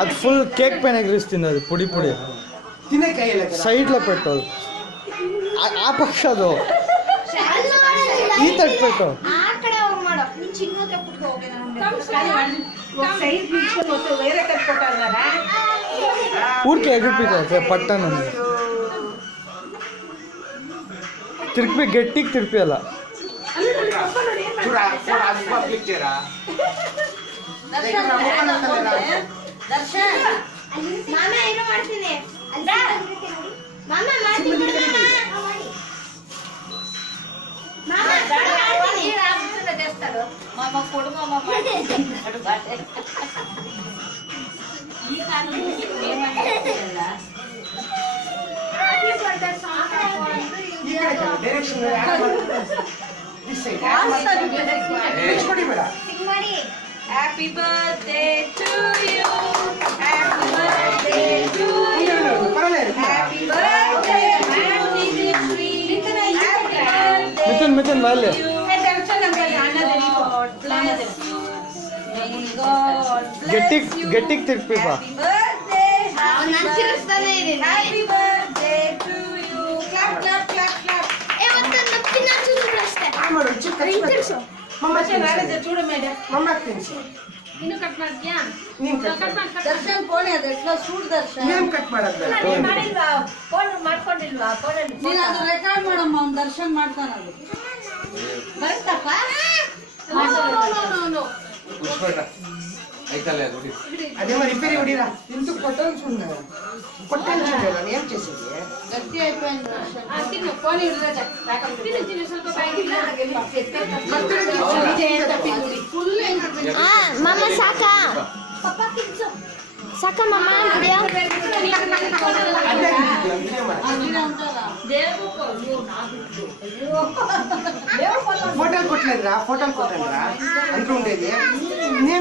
అది full cake పైన ఎగిరిస్తుంది, అది పొడి పొడి సైడ్లో పెట్టదు, ఆ పక్షదు ఈ తట్టు పెట్టు. ఊరికే ఎగిరిపోతా పట్టాను తిరిపి గట్టికి తిరిపియాల. Happy birthday to you. Happy birthday to you. Happy birthday, happy birthday. मिथुन वाले गट्टी तिरपी बा. Happy birthday to you. Clap clap clap clap. చూడు మేడం ನೀನು ಕಟ್ ಮಾಡ್ತೀಯಾ? ದರ್ಶನ್ ಫೋನ್ ಇದೆ ಎಟ್లా ಸೂಟ್ ದರ್ಶನ್ ಏನು ಕಟ್ ಮಾಡೋದು ಮಾಡಿಲ್ವಾ ಫೋನ್ ಮಾಡ್ಕೊಂಡಿಲ್ವಾ ಫೋನಲ್ಲಿ ನೀನು ಅದು ರೆಕಾರ್ಡ್ ಮಾಡಮ್ಮ ಅವ್ನು ದರ್ಶನ್ ಮಾಡ್ತಾನೆ ಅದು ಬರುತ್ತಪ್ಪ ನೋ ಪುಷ್ಪಟ ಐತಲ್ಲ ಅದು ಅದೇ మరి రిపేర్ ಹೊಡಿರಾ ಇಂತು ಕೊಟ್ಟನ್ ಸುಣ್ಣ ಏನ್ చేసేది ಗಟ್ಟಿ అయిపోయింది ದರ್ಶನ್ ಆ ತಿನ್ನು ಫೋನ್ ಇರಲ್ಲ ತಿನ್ನು ಸ್ವಲ್ಪ ಬ್ಯಾಗಿಲ್ಲ full mama saka papa kinso saka mama dia ఫోటోలు కొట్టలేదురా అంటూ ఉండేది